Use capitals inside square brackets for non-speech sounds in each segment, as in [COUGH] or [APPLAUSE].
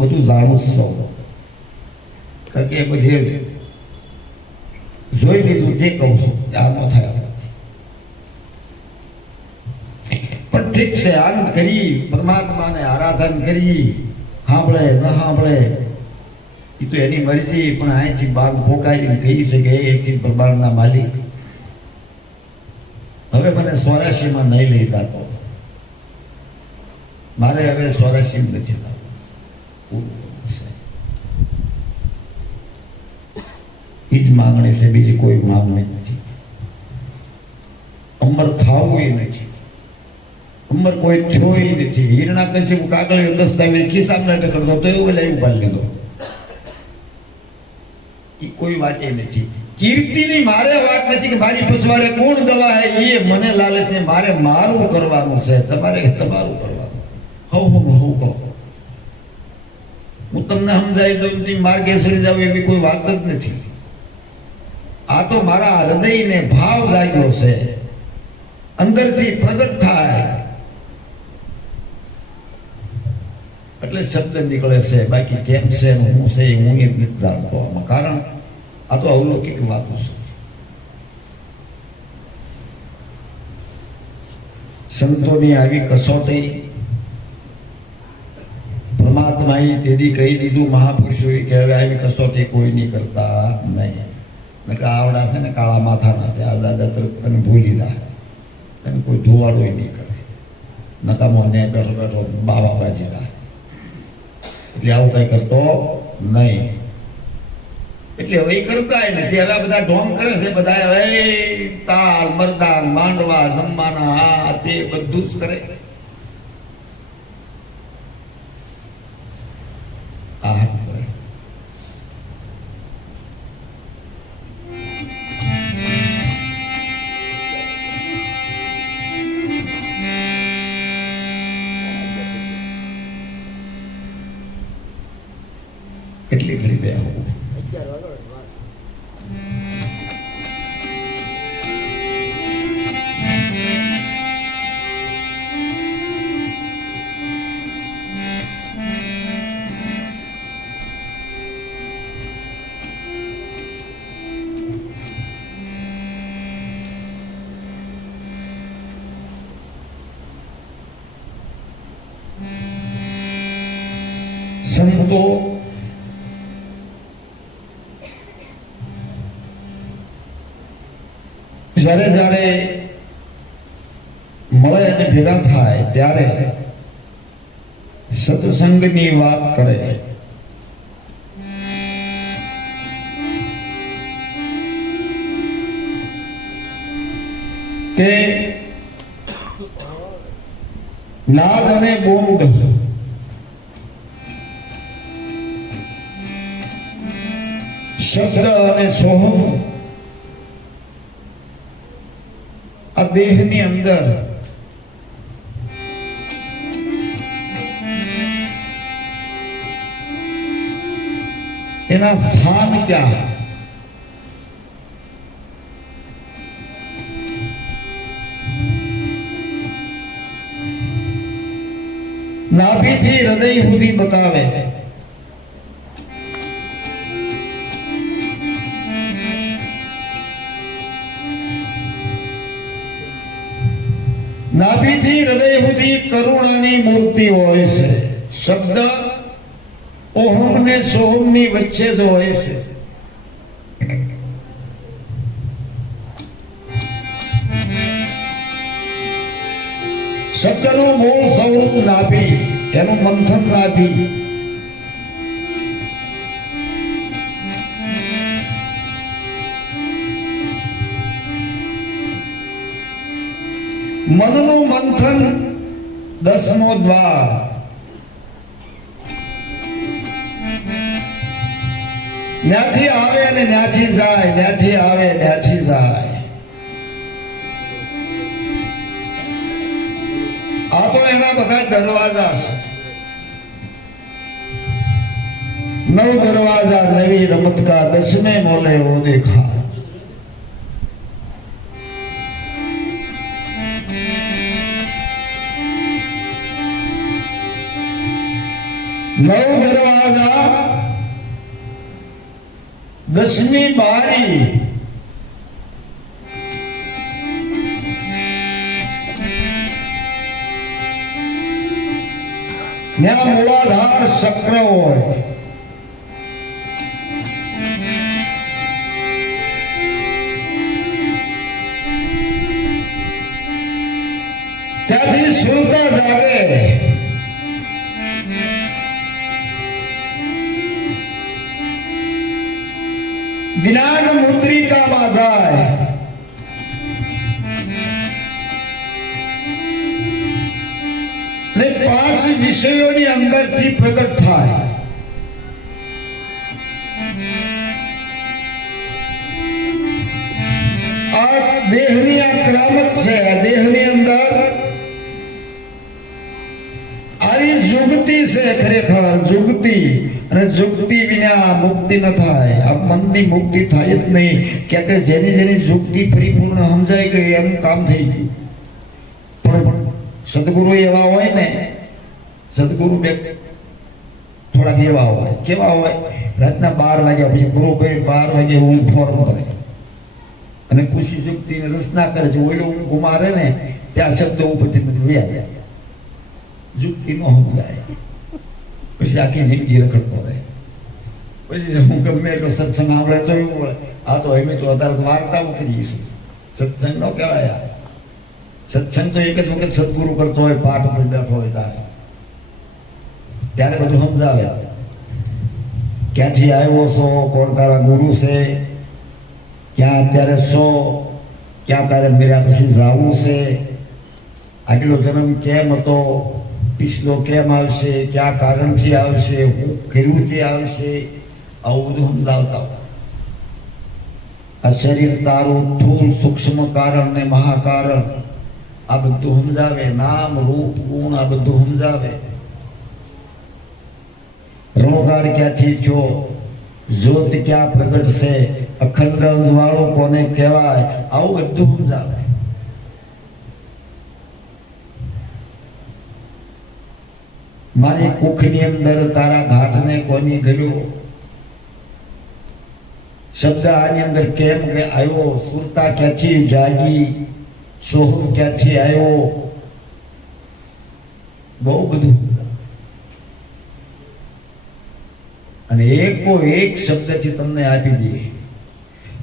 બધું જાણું જ કારણ કે બધી જોઈ લીધું, જે કહું છું કે થયા પણ ઠીક છે, આનંદ કરી, પરમાત્માને આરાધન કરી, સાંભળે, ન સાંભળે, એ તો એની મરજી, પણ અહીંથી બાગ પોકાઈને કહી કે એ એકથી પ્રમાણના માલિક. હવે મને સ્વરાશીમાં નહીં લઈ જાતો. મારે હવે સ્વરાશી નથી થવું [COUGHS] એ જ માંગણી છે, બીજી કોઈ માંગણી નથી. અમર થાવું એ નથી. અમર કોઈ જોઈ નથી. હિરણા કશી કાગળ દસ્તાવેજ ખિસ્સામાં નથી કરતો તો એવું લઈ ઉપાડી લીધો. એ કોઈ વાત એ નથી. કીર્તિની મારે વાત નથી કે મારી પછવાડે કોણ દવા હે? એ મને લાલચ ને મારે મારું કરવાનું છે. તમારે તમારું કરવાનું? હવ હવ હવ કહો. હું તમને સમજાવી દઉં તમે માર્ગે સડી જાવ એવી કોઈ વાત જ નથી. આ તો મારા હૃદયને ભાવ લાગ્યો છે. અંદરથી પ્રગટ થાય. એટલે શબ્દ નીકળે છે, બાકી કેમ છે હું છે હું એ નથી જાણતો આમાં કારણ આ તો અવલૌકિક વાતો છે. સંતોની આવી કસોટી પરમાત્માએ તેથી કહી દીધું, મહાપુરુષોએ કે હવે આવી કસોટી કોઈ નહીં કરતા, નહીં. નકર આવડા છે ને કાળા માથાના છે, આ દાદા તરત તને ભૂલી જાય. તને કોઈ ધોવાડો નહીં કરે. નકામો ને બેઠો બેઠો બાબા બાજી થાય. એટલે આવું કઈ કરતો નહીં. એટલે હવે કરતા નથી. હવે બધા ઢોંગ કરે છે બધા હવે તાલ મરદાન માંડવા, જમવાના, આ તે બધું જ કરે. કેટલી ઘડી બે આવું સંતો જ્યારે જ્યારે મળે અને ભેગા થાય, ત્યારે સત્સંગની વાત કરે. કે નાદ અને બોંદ શબ્દ અને સોહમ. દેહની અંદર. એના સ્થાન ક્યાં? નાભીથી હૃદય સુધી બતાવે. નાભીથી હૃદય સુધી કરુણાની મૂર્તિ હોય છે. શબ્દ ઓહમ ને સોહમની વચ્ચે જ હોય છે. શબ્દનું મૂળ સ્વરૂપ નાભી, એનું મંથન નાભી. મનનું મંથન દસમો દ્વાર ન્યાથી આવે અને ન્યાથી જાય ન્યાથી આવે ન્યાથી જાય આ તો એના બધા દરવાજા છે નવ દરવાજા નવી રમત કા દસમે મોલે વો દેખા નવ દરવાજા દસમી બારી. ત્યાં મૂળાધાર શક્ર હોય. ત્યાંથી સુલતા જાગે જ્ઞાન મુદ્રિકામાં જાય ને પાંચ વિષયોની અંદરથી પ્રગટ થાય આ દેહની આ ક્રામત છે આ દેહની અંદર આવી જુગતી છે ખરેખર જુગતી અને જુગતી વિના મુક્તિ ન થાય, આ મનની મુક્તિ થાય જ નહીં. કે તે જેની જેની જુગતી પરિપૂર્ણ સમજાઈ ગઈ, એમ કામ થઈ ગયું. પણ સદગુરુ એવા હોય ને, સદગુરુ બે થોડાક એવા હોય. કેવા હોય? રાતના બાર વાગ્યા પછી ગુરુ ભાઈ બાર વાગે હું ફોર્મ કરે અને ખુશી જુગતીને રચના કરે છે ઓઈલો હું મારે ને, ત્યાં શબ્દો ઉપરથી બધું વ્યા જાય જુક્તિ ન સમજાય. પછી આખી જિંદગી રખડતો રહે. પછી હું ગમે એટલો સત્સંગ આવડે તો એવું હોય આ તો અમે તો અત્યારે વાર્તા કરીએ છીએ. સત્સંગ નો કહેવાય સત્સંગ તો એક જ વખત સદગુરુ કરતો હોય, પાઠ ઉપર બેઠો હોય તારે. ત્યારે બધું સમજાવે. ક્યાંથી આવ્યો છો? કોણ તારા ગુરુ છે? ક્યાં અત્યારે છો? ક્યાં તારે મેળ્યા પછી જવું છે? આગલો જન્મ કેમ હતો? પિછલો કેમ આવશે? કયા કારણથી આવશે? હું કર્યું તે આવશે? આવું બધું સમજાવતા આ શરીર તારું સ્થૂળ સૂક્ષ્મ કારણ ને મહાકારણ આ બધું સમજાવે, નામ, રૂપ, ગુણ આ બધું સમજાવે. રણોકાર ક્યાંથી થયો? જ્યોત ક્યાં પ્રગટશે? અખંડ વાળો કોને કહેવાય? આવું બધું સમજાવે. મારી કુખની અંદર તારા ઘાટને કોની ગયો શબ્દ આની અંદર કેમ આવ્યો સુરતા ક્યાંથી જાગી? સોહમ ક્યાંથી આવ્યો બહુ બધું અને એકો એક શબ્દથી તમને આપી દે.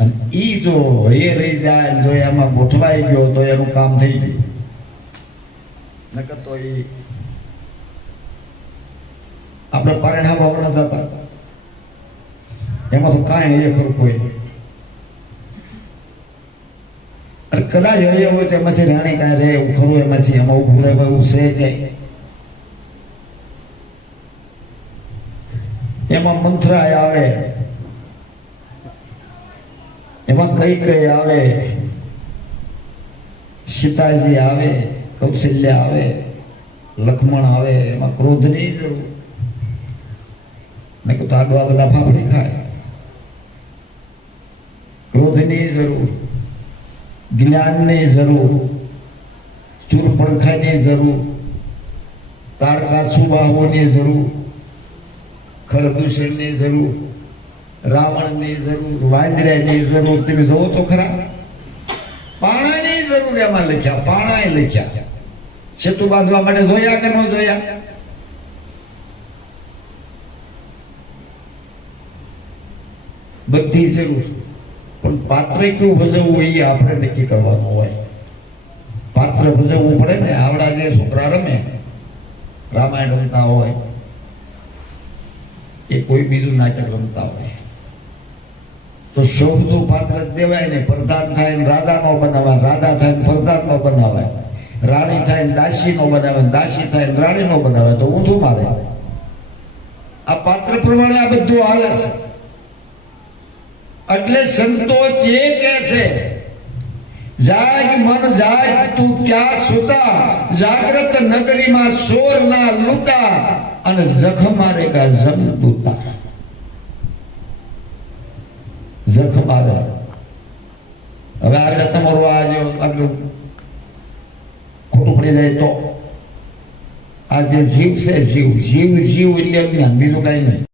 અને એ જો એ રહી જાય, જો એમાં ગોઠવાઈ ગયો, તો એનું કામ થઈ ગયું. નકર તો એ આપણે પારણા બાવણા થતા એમાં તો કાંઈ એ ખરું કોઈ. અરે કદાચ હવે હોય તો એમાંથી રાણી કાંઈ રહે એવું ખરું એમાંથી. એમાં ઊભું રહે એવું છે જાય એમાં મંથરાય આવે. એમાં કઈ કઈ આવે. સીતાજી આવે, કૌશલ્ય આવે લક્ષ્મણ આવે, એમાં ક્રોધની જરૂર. ને તો આગવા બધા ફાફડી ખાય. ક્રોધની જરૂર, જ્ઞાનની જરૂર ચૂરપણખાની જરૂર, તાડકા સુબાહોની જરૂર ખરદૂષણની જરૂર, રાવણની જરૂર, વાંદરાની જરૂર. તમે જોવો તો ખરા. પાણાની જરૂર એમાં લખ્યા, પાણાએ લખ્યા. સેતુ બાંધવા માટે જોયા કે ન જોયા? બધી જરૂર. પણ પાત્ર કેવું ભજવવું એ આપણે નક્કી કરવાનું હોય. પાત્ર ભજવવું પડે ને, આવડા જે છોકરા રમે, રામાયણ રમતા હોય કે કોઈ બીજું નાટક રમતા હોય. તો શોભતું પાત્ર દેવાય ને, પ્રધાન થાય ને રાધા નો બનાવાય, રાધા થાય ને પ્રધાન નો બનાવાય. રાણી થાય ને દાસી નો બનાવે દાસી થાય ને રાણી નો બનાવે તો ઊંધું મારે. આ પાત્ર પ્રમાણે આ બધું હાલે છે. એટલે સંતો જે કહે છે, જાગ મન જાગ, તું ક્યાં સુતા? જાગ્રત નગરીમાં સોર ના લૂટા અને જખમ મારે કા જમ દૂતા જખમ મારે. હવે આગળ તમારું આ જો આગળ ખોટું પડી જાય તો. આ જે જીવ છે જીવ જીવ જીવ એટલે અજ્ઞાન, બીજું કાંઈ નહીં.